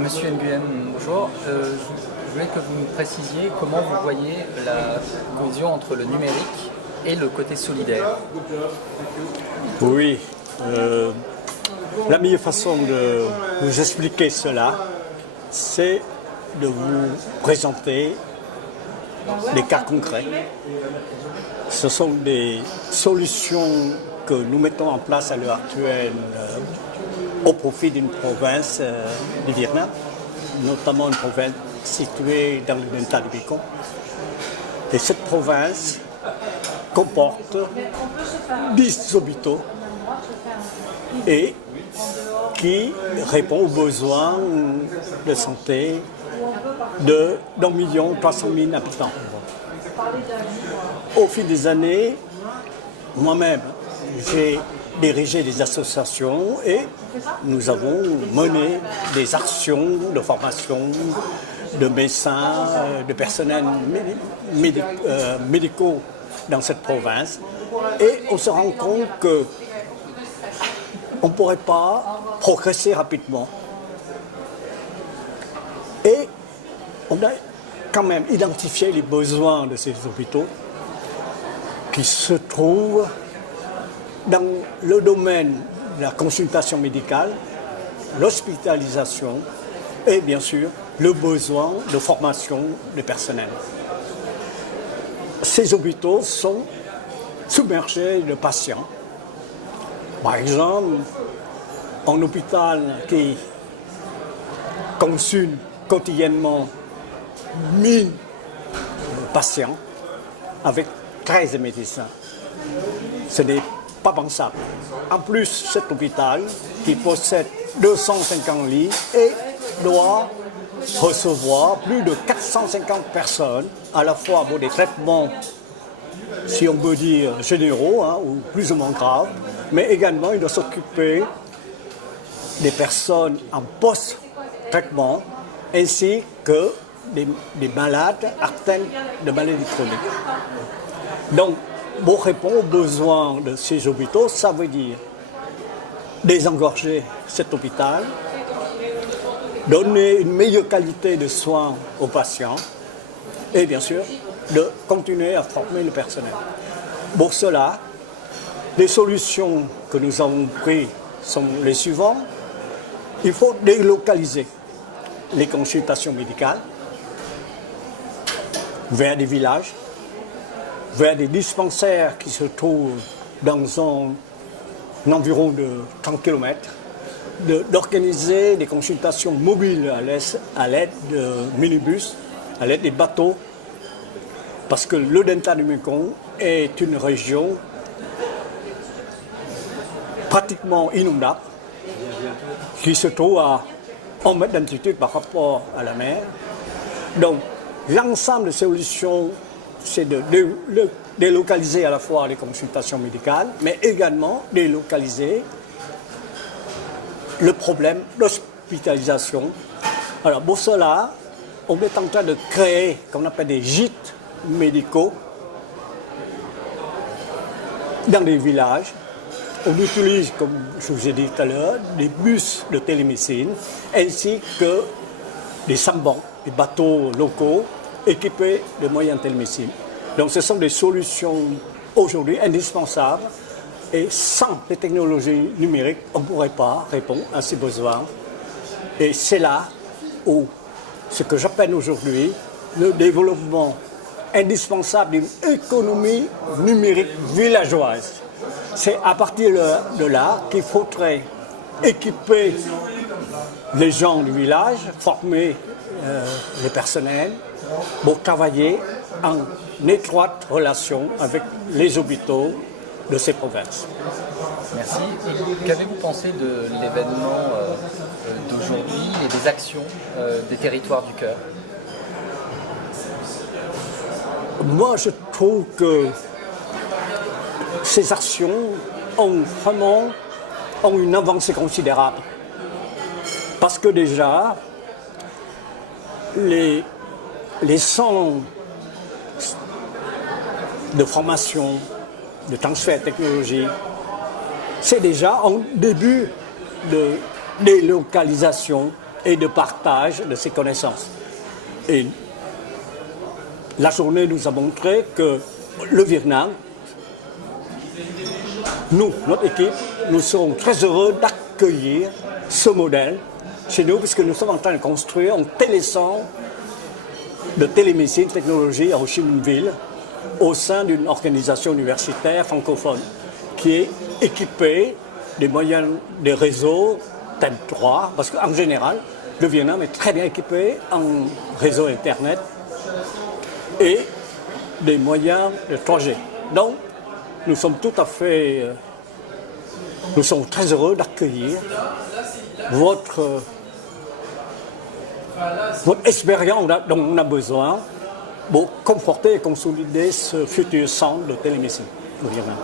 Monsieur Nguyen, bonjour. Je voulais que vous nous précisiez comment vous voyez la cohésion entre le numérique et le côté solidaire. Oui, la meilleure façon de vous expliquer cela, c'est de vous présenter des cas concrets. Ce sont des solutions que nous mettons en place à l'heure actuelle au profit d'une province du Vietnam, notamment une province située dans le delta du Mekong. Et cette province comporte 10 hôpitaux et qui répond aux besoins de santé d'1,3 million habitants. Au fil des années, moi-même, j'ai dirigé des associations et nous avons mené des actions de formation de médecins, de personnels médicaux dans cette province. Et on se rend compte qu'on ne pourrait pas progresser rapidement. Et on a quand même identifié les besoins de ces hôpitaux qui se trouvent dans le domaine de la consultation médicale, l'hospitalisation et bien sûr le besoin de formation du personnel. Ces hôpitaux sont submergés de patients. Par exemple, un hôpital qui consulte quotidiennement 1000 patients avec 13 médecins. Ce n'est pas pensable. En plus, cet hôpital qui possède 250 lits et doit recevoir plus de 450 personnes, à la fois pour des traitements, si on peut dire, généraux ou plus ou moins graves, mais également il doit s'occuper des personnes en post-traitement ainsi que des malades atteints de maladies chroniques. Donc, pour répondre aux besoins de ces hôpitaux, ça veut dire désengorger cet hôpital, donner une meilleure qualité de soins aux patients et bien sûr de continuer à former le personnel. Pour cela, les solutions que nous avons prises sont les suivantes. Il faut délocaliser les consultations médicales vers des villages, vers des dispensaires qui se trouvent dans un environ de 30 km, d'organiser des consultations mobiles à l'aide de minibus, à l'aide des bateaux, parce que le delta du Mekong est une région pratiquement inondable, qui se trouve à 1 mètre d'altitude par rapport à la mer. Donc, l'ensemble des solutions, c'est de délocaliser à la fois les consultations médicales, mais également délocaliser le problème d'hospitalisation. Alors, pour cela, on est en train de créer ce qu'on appelle des gîtes médicaux dans les villages. On utilise, comme je vous ai dit tout à l'heure, des bus de télémédecine ainsi que des sambans, des bateaux locaux équipés de moyens de télémédecine. Donc ce sont des solutions aujourd'hui indispensables et sans les technologies numériques, on ne pourrait pas répondre à ces besoins. Et c'est là où ce que j'appelle aujourd'hui le développement indispensable d'une économie numérique villageoise. C'est à partir de là qu'il faudrait équiper les gens du village, former les personnels pour travailler en étroite relation avec les hôpitaux de ces provinces. Merci. Et qu'avez-vous pensé de l'événement d'aujourd'hui et des actions des territoires du cœur? Moi, je trouve que ces actions ont une avancée considérable. Parce que déjà, les centres de formation, de transfert de technologie c'est déjà un début de délocalisation et de partage de ces connaissances. Et la journée nous a montré que le Vietnam, nous, notre équipe, nous serons très heureux d'accueillir ce modèle chez nous, puisque nous sommes en train de construire un télécentre de télémédecine technologie à Ho Chi Minh Ville, au sein d'une organisation universitaire francophone qui est équipée des moyens des réseaux TED 3, parce qu'en général, le Vietnam est très bien équipé en réseau Internet et des moyens de 3G. Donc, nous sommes nous sommes très heureux d'accueillir votre expérience dont on a besoin pour conforter et consolider ce futur centre de télémédecine au Vietnam.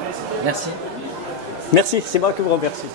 Merci. Merci, c'est moi qui vous remercie.